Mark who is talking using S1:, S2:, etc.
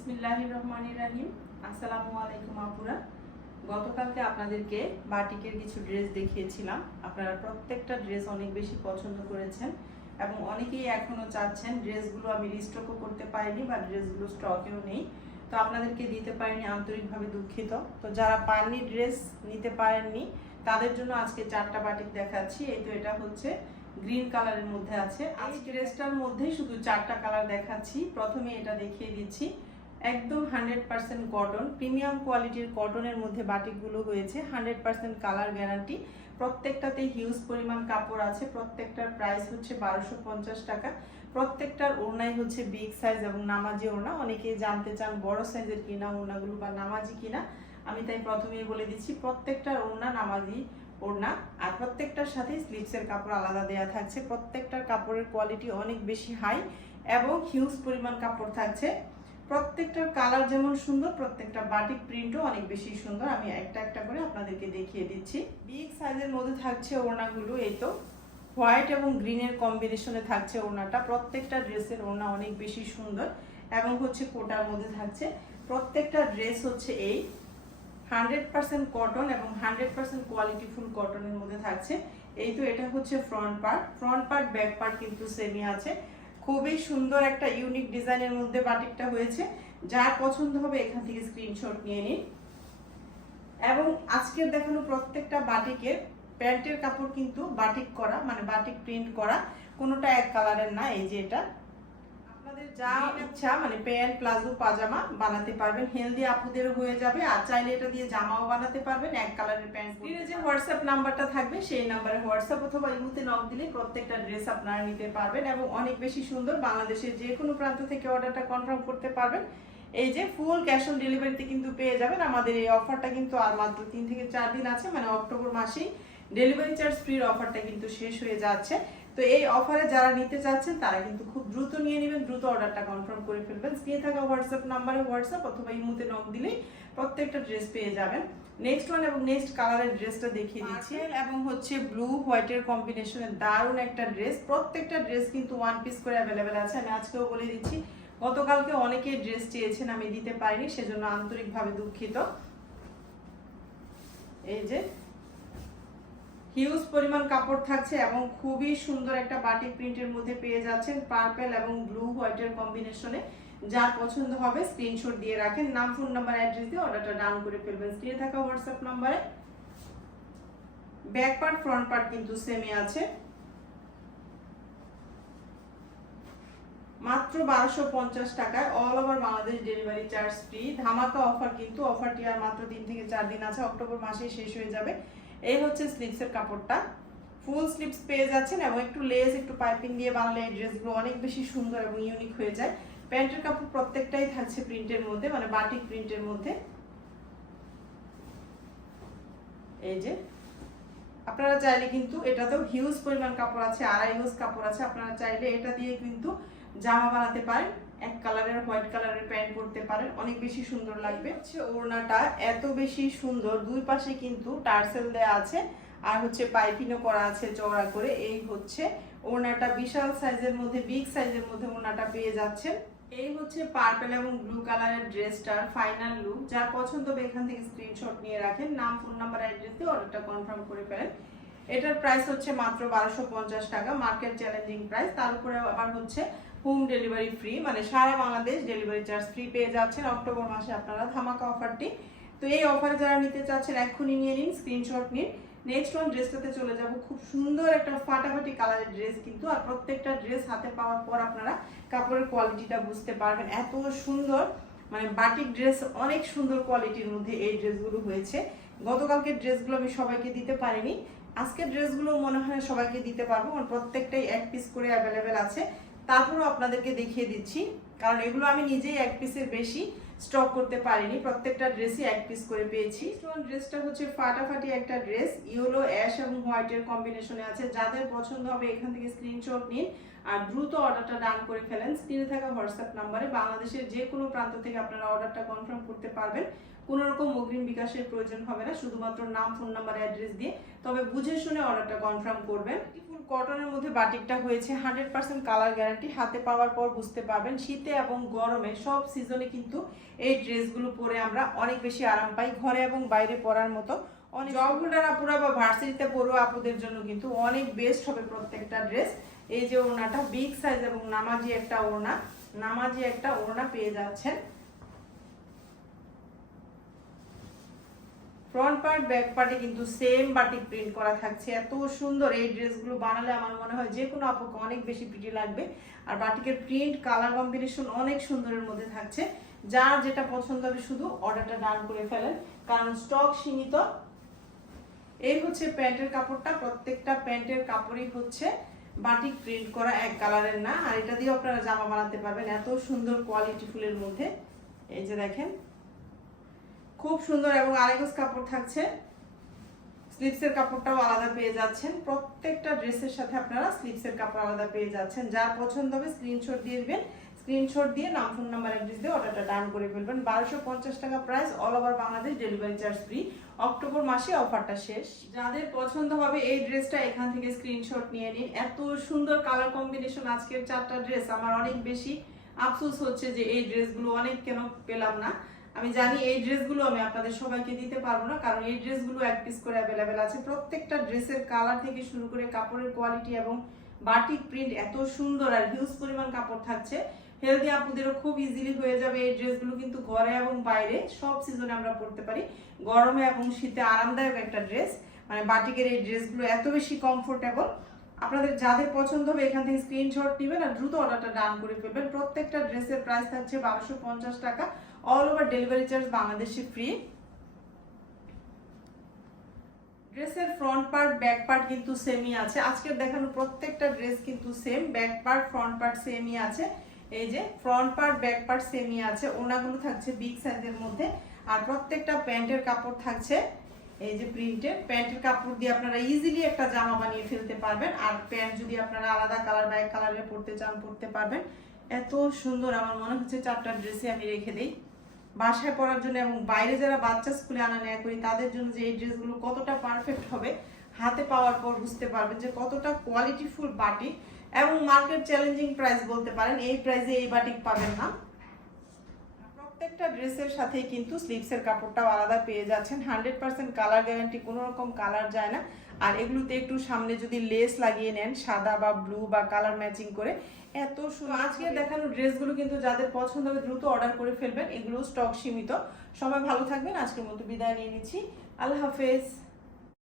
S1: বিসমিল্লাহির রহমানির রাহিম। আসসালামু আলাইকুম আপুরা। গতকালকে আপনাদেরকে বাটিকের কিছু ড্রেস দেখিয়েছিলাম। আপনারা প্রত্যেকটা ড্রেস অনেক বেশি পছন্দ করেছেন এবং অনেকেই এখনও চাচ্ছেন ড্রেসগুলো আমি রিস্টকও করতে পারিনি বা ড্রেসগুলো স্টকেও নেই। তো আপনাদেরকে দিতে পারিনি, আন্তরিকভাবে দুঃখিত। তো যারা পাননি ড্রেস নিতে পারেননি, তাদের জন্য আজকে চারটা বাটিক দেখাচ্ছি। এই তো এটা হচ্ছে গ্রিন কালারের মধ্যে আছে। আজকে ড্রেসটার মধ্যেই শুধু চারটা কালার দেখাচ্ছি। প্রথমে এটা দেখিয়ে দিচ্ছি। একদম হান্ড্রেড পার্সেন্ট কটন, প্রিমিয়াম কোয়ালিটির কটনের মধ্যে বাটিকগুলো হয়েছে, হান্ড্রেড পার্সেন্ট কালার গ্যারান্টি। প্রত্যেকটাতে হিউজ পরিমাণ কাপড় আছে, প্রত্যেকটার প্রাইস হচ্ছে বারোশো পঞ্চাশ টাকা। প্রত্যেকটার ওড়নাই হচ্ছে বিগ সাইজ এবং নামাজি ওড়না। অনেকেই জানতে চান বড় সাইজের কিনা ওড়নাগুলো বা নামাজি কিনা। আমি তাই প্রথমেই বলে দিচ্ছি, প্রত্যেকটার ওড়না নামাজি ওড়না, আর প্রত্যেকটার সাথে স্লিপসের কাপড় আলাদা দেওয়া থাকছে। প্রত্যেকটার কাপড়ের কোয়ালিটি অনেক বেশি হাই এবং হিউজ পরিমাণ কাপড় থাকছে। প্রত্যেকটার কালার যেমন সুন্দর, প্রত্যেকটা বাটিক প্রিন্টও অনেক বেশি সুন্দর। আমি একটা একটা করে আপনাদেরকে দেখিয়ে দিচ্ছি। বিগ সাইজের মধ্যে থাকছে ওড়নাগুলো, এই তো। হোয়াইট এবং গ্রিনের কম্বিনেশনে থাকছে ওড়নাটা। প্রত্যেকটা ড্রেসের ওড়না অনেক বেশি সুন্দর। এবং হচ্ছে কোটার মধ্যে থাকছে। প্রত্যেকটা ড্রেস হচ্ছে এই। হান্ড্রেড পার্সেন্ট কটন এবং হান্ড্রেড পার্সেন্ট কোয়ালিটিফুল কটনের মধ্যে থাকছে। এই তো, এটা হচ্ছে front part front part back part কিন্তু সেমই আছে। খুবই সুন্দর একটা ইউনিক ডিজাইনের মধ্যে বাটিকটা হয়েছে। যার পছন্দ হবে এখান থেকে স্ক্রিনশট নিয়ে নিন। এবং আজকের দেখানো প্রত্যেকটা বাটিকের প্যান্টের কাপড় কিন্তু বাটিক করা মানে বাটিক প্রিন্ট করা। কোনোটা এক কালারের না, এই যে এটা। আপনাদের যা ইচ্ছা মানে প্যান্ট প্লাজো পাজামা বানাতে পারবেন। হেলদি আপুদেরও হয়ে যাবে আর চাইলে এটা দিয়ে জামাও বানাতে পারবেন এক কালারের প্যান্ট স্ক্রিনে যে হোয়াটসঅ্যাপ নাম্বারটা থাকবে সেই নাম্বারে হোয়াটসঅ্যাপ অথবা ইমুতে নক দিলে প্রত্যেকটা ড্রেস আপনারা নিতে পারবেন এবং অনেক বেশি সুন্দর বাংলাদেশের যে কোনো প্রান্ত থেকে অর্ডারটা কনফার্ম করতে পারবেন। এই যে ফুল ক্যাশ অন ডেলিভারিতে কিন্তু পেয়ে যাবেন। আমাদের এই অফারটা কিন্তু আর মাত্র তিন থেকে চার দিন আছে মানে অক্টোবর মাসেই ডেলিভারি চার্জ ফ্রির অফারটা কিন্তু শেষ হয়ে যাচ্ছে। তো এই অফারে যারা নিতে চাচ্ছেন তারা কিন্তু খুব দ্রুত নিয়ে নেবেন দ্রুত অর্ডারটা কনফার্ম করে ফেলবেন। স্ক্রিনে থাকা হোয়াটসঅ্যাপ নাম্বারে হোয়াটসঅ্যাপ অথবা ইমুতে নক দিলেই প্রত্যেকটা ড্রেস পেয়ে যাবেন। নেক্সট ওয়ান এবং নেক্সট কালারের ড্রেসটা দেখিয়ে দিচ্ছি। এবং হচ্ছে ব্লু হোয়াইটের কম্বিনেশনে দারুণ একটা ড্রেস প্রত্যেকটা ড্রেস কিন্তু ওয়ান পিস করে অ্যাভেলেবেল আছে। আমি আজকেও বলে দিচ্ছি গতকালকে অনেকে ড্রেস চেয়েছেন আমি দিতে পারিনি সেজন্য আন্তরিকভাবে দুঃখিত। এই যে হিউজ পরিমাণ কাপড় থাকছে এবং খুবই সুন্দর একটা বাটিক প্রিন্টের মধ্যে পেয়ে যাচ্ছেন পার্পেল এবং ব্লু হোয়াইটের কম্বিনেশনে। যার পছন্দ হবে স্ক্রিনশট দিয়ে রাখেন, নাম, ফোন নাম্বার, অ্যাড্রেস দিয়ে অর্ডারটা ডাউন করে ফেলবেন। স্ক্রিনে থাকা হোয়াটসঅ্যাপ নাম্বারে। ব্যাক পার্ট, ফ্রন্ট পার্ট কিন্তু সেমই আছে। মাত্র বারোশো পঞ্চাশ টাকায় all over Bangladesh delivery charge free ধামাকা অফার কিন্তু অফারটি আর মাত্র তিন থেকে চার দিন আছে। অক্টোবর মাসেই শেষ হয়ে যাবে। এই হচ্ছে স্লিপসের কাপড়টা। ফুল স্লিভস পেয়ে যাচ্ছেন এবং একটু লেস একটু পাইপিং দিয়ে বানালে এই ড্রেসগুলো অনেক বেশি সুন্দর এবং ইউনিক হয়ে যায়। প্যান্টের কাপড় প্রত্যেকটাই থাকছে প্রিন্টের মধ্যে মানে বাটিক প্রিন্টের মধ্যে। এই যে, আপনারা চাইলে কিন্তু এটাতেও হিউজ পরিমাণ কাপড় আছে, আড়াই হিউজ কাপড় আছে, আপনারা চাইলে এটা দিয়ে কিন্তু জামা বানাতে পারেন। এক কালারের, হোয়াইট কালারের প্যান্ট পরতে পারেন। অনেক বেশি সুন্দর লাগবে। হচ্ছে ওড়নাটা এত বেশি সুন্দর। দুই পাশে কিন্তু টার্সেল দেয়া আছে আর হচ্ছে পাইপিংও করা আছে চওড়া করে। এই হচ্ছে ওড়নাটা বিশাল সাইজের মধ্যে, বিগ সাইজের মধ্যে ওড়নাটা পেয়ে যাচ্ছেন। এই হচ্ছে পার্পেল এবং ব্লু কালারের ড্রেসটার ফাইনাল লুক। যার পছন্দ হবে এখান থেকে স্ক্রিনশট নিয়ে রাখেন। নাম, ফোন নাম্বার অ্যাড্রেস দিয়ে অর্ডারটা কনফার্ম করে ফেলেন। এটার প্রাইস হচ্ছে মাত্র বারোশো পঞ্চাশ টাকা মার্কেট চ্যালেঞ্জিং প্রাইস তার উপরে আবার হচ্ছে হোম ডেলিভারি ফ্রি মানে সারা বাংলাদেশ ডেলিভারি চার্জ ফ্রি পেয়ে যাচ্ছেন অক্টোবর মাসে আপনারা ধামাকা অফারটি তো এই অফার যারা নিতে চাচ্ছেন, এক্ষুনি নিয়ে নিন স্ক্রিনশট নিন। নেক্সট ওয়ান ড্রেসটাতে চলে যাব। খুব সুন্দর একটা ফাটাফাটি কালারের ড্রেস কিন্তু, আর প্রত্যেকটা ড্রেস হাতে পাওয়ার পর আপনারা কাপড়ের কোয়ালিটিটা বুঝতে পারবেন। এত সুন্দর মানে বাটিক ড্রেস অনেক সুন্দর কোয়ালিটির মধ্যে এই ড্রেসগুলো হয়েছে। গতকালকে ড্রেসগুলো আমি সবাইকে দিতে পারিনি। আজকের ড্রেসগুলো মনে হয় সবাইকে দিতে পারব প্রত্যেকটাই এক পিস করে অ্যাভেলেবেল আছে। তারপরও আপনাদেরকে দেখিয়ে দিচ্ছি, কারণ এগুলো আমি নিজেই এক পিসের বেশি স্টক করতে পারিনি। প্রত্যেকটা ড্রেসই এক পিস করে পেয়েছি। ড্রেসটা হচ্ছে ফাটাফাটি একটা ড্রেস ইয়েলো অ্যাশ এবং হোয়াইটের কম্বিনেশনে আছে। যাদের পছন্দ হবে এখান থেকে স্ক্রিনশট নিন। আর দ্রুত অর্ডারটা ডান করে ফেলেন। স্ক্রিনে থাকা হোয়াটসঅ্যাপ নাম্বারে বাংলাদেশের যে কোনো প্রান্ত থেকে আপনারা অর্ডারটা কনফার্ম করতে পারবেন। কোনো রকম অগ্রিম বিকাশের প্রয়োজন হবে না, শুধুমাত্র নাম, ফোন নাম্বার, অ্যাড্রেস দিয়ে। তবে বুঝে শুনে অর্ডারটা কনফার্ম করবেন। ফুল কটনের মধ্যে বাটিকটা হয়েছে, হান্ড্রেড পার্সেন্ট কালার গ্যারান্টি হাতে পাওয়ার পর বুঝতে পারবেন, শীতে এবং গরমে সব সিজনে কিন্তু এই ড্রেসগুলো পরে আমরা অনেক বেশি আরাম পাই। ঘরে এবং বাইরে পরার মতো অনেক জব হোল্ডার আপুরা বা ভার্সিটিতে পড়ুয়া আপুদের জন্য কিন্তু অনেক বেস্ট হবে প্রত্যেকটা ড্রেস এই যে ওড়নাটা বিগ সাইজ এবং নামাজি একটা ওড়না, নামাজি একটা ওড়না পেয়ে যাচ্ছেন। ফ্রন্ট পার্ট ব্যাক পার্টে কিন্তু সেম বাটিক প্রিন্ট করা থাকছে। এত সুন্দর এই ড্রেসগুলো বানালে আমার মনে হয় যে কোনো আপুকে অনেক বেশি প্রিটি লাগবে। আর বাটিকের প্রিন্ট কালার কম্বিনেশন অনেক সুন্দরের মধ্যে থাকছে। যার যেটা পছন্দ হবে শুধু অর্ডারটা ডান করে ফেলেন। কারণ স্টক সীমিত। এই হচ্ছে প্যান্টের কাপড়টা, প্রত্যেকটা প্যান্টের কাপড়ই হচ্ছে। বাটিক প্রিন্ট করা এক কালারের না, আর এটা দিয়ে আপনারা জামা বানাতে পারবেন। এত সুন্দর কোয়ালিটি ফুলের মধ্যে। এই যে দেখেন, খুব সুন্দর এবং আরেকস কাপড় থাকছে। স্লিপসের কাপড়টাও আলাদা পেয়ে যাচ্ছেন। প্রত্যেকটা ড্রেসের সাথে আপনারা স্লিপসের কাপড় আলাদা পেয়ে যাচ্ছেন। যার পছন্দ হবে স্ক্রিনশট দিয়ে দিবেন। স্ক্রিনশট দিয়ে নাম ফোন নাম্বার অ্যাড্রেস দিয়ে অর্ডারটা ডান করে ফেলবেন। বারোশো টাকা price all over Bangladesh delivery charge free October মাসে অফারটা শেষ। যাদের পছন্দ হবে এই ড্রেসটা, এখান থেকে স্ক্রিনশট নিয়ে নিন। এত সুন্দর কালার কম্বিনেশন আজকের চারটা ড্রেস, আমার অনেক বেশি আফসোস হচ্ছে যে এই ড্রেসগুলো অনেক কেন পেলাম না। আমি জানি এই ড্রেসগুলো আমি আপনাদের সবাইকে দিতে পারব না, কারণ এই ড্রেসগুলো এক পিস করে অ্যাভেলেবেল আছে। প্রত্যেকটা ড্রেসের কালার থেকে শুরু করে কাপড়ের কোয়ালিটি এবং বাটিক প্রিন্ট এত সুন্দর আর হিউজ পরিমাণ কাপড় থাকছে। হেলদি আপুদেরও খুব ইজিলি হয়ে যাবে। এই ড্রেসগুলো কিন্তু ঘরে এবং বাইরে সব সিজনে আমরা পরতে পারি। গরমে এবং শীতে আরামদায়ক একটা ড্রেস। মানে বাটিকের এই ড্রেসগুলো এত বেশি কমফোর্টেবল আপনাদের যাদের পছন্দ হবে, এখান থেকে স্ক্রিনশট নেবেন আর দ্রুত অর্ডারটা ডান করে ফেলবেন। প্রত্যেকটা ড্রেসের প্রাইস থাকছে বারোশো পঞ্চাশ টাকা। অল ওভার ডেলিভারি চার্জ বাংলাদেশে ফ্রি ড্রেসের ফ্রন্ট পার্ট ব্যাক পার্ট কিন্তু সেমই আছে। আজকের দেখানো প্রত্যেকটা ড্রেস কিন্তু same back part front part সেমই আছে। এই যে ফ্রন্ট পার্ট ব্যাক পার্ট সেমি আছে। ওনাগুলো থাকছে বিগ সাইজের মধ্যে। আর প্রত্যেকটা প্যান্টের কাপড় থাকছে এই যে প্রিন্টের প্যান্টের কাপড় দিয়ে আপনারা ইজিলি একটা জামা বানিয়ে ফেলতে পারবেন। আর প্যান্ট যদি আপনারা আলাদা কালার বা এক কালারে পরতে চান পরতে পারবেন। এত সুন্দর আমার মনে হচ্ছে চারটা ড্রেসই আমি রেখে দিই। বাসায় পরার জন্য এবং বাইরে যারা বাচ্চা স্কুলে আনা নেয়া করি, তাদের জন্য যে এই ড্রেসগুলো কতটা পারফেক্ট হবে, হাতে পাওয়ার পর বুঝতে পারবেন যে কতটা কোয়ালিটিফুল বাটিক এবং মার্কেট চ্যালেঞ্জিং প্রাইস বলতে পারেন, এই প্রাইসে এই বাটিক পাবেন না। প্রত্যেকটা ড্রেসের সাথেই কিন্তু স্লিভসের কাপড়টাও আলাদা পেয়ে যাচ্ছেন। হান্ড্রেড পার্সেন্ট কালার গ্যারান্টি কোনো রকম কালার যায় না। আর এগুলোতে একটু সামনে যদি লেস লাগিয়ে নেন, সাদা বা ব্লু বা কালার ম্যাচিং করে, এত সুন্দর। আজকে দেখানো ড্রেসগুলো কিন্তু যাদের পছন্দ হবে, দ্রুত অর্ডার করে ফেলবেন। এগুলো স্টক সীমিত। সবাই ভালো থাকবেন। আজকের মতো বিদায় নিয়ে নিচ্ছি। আল্লাহ হাফেজ।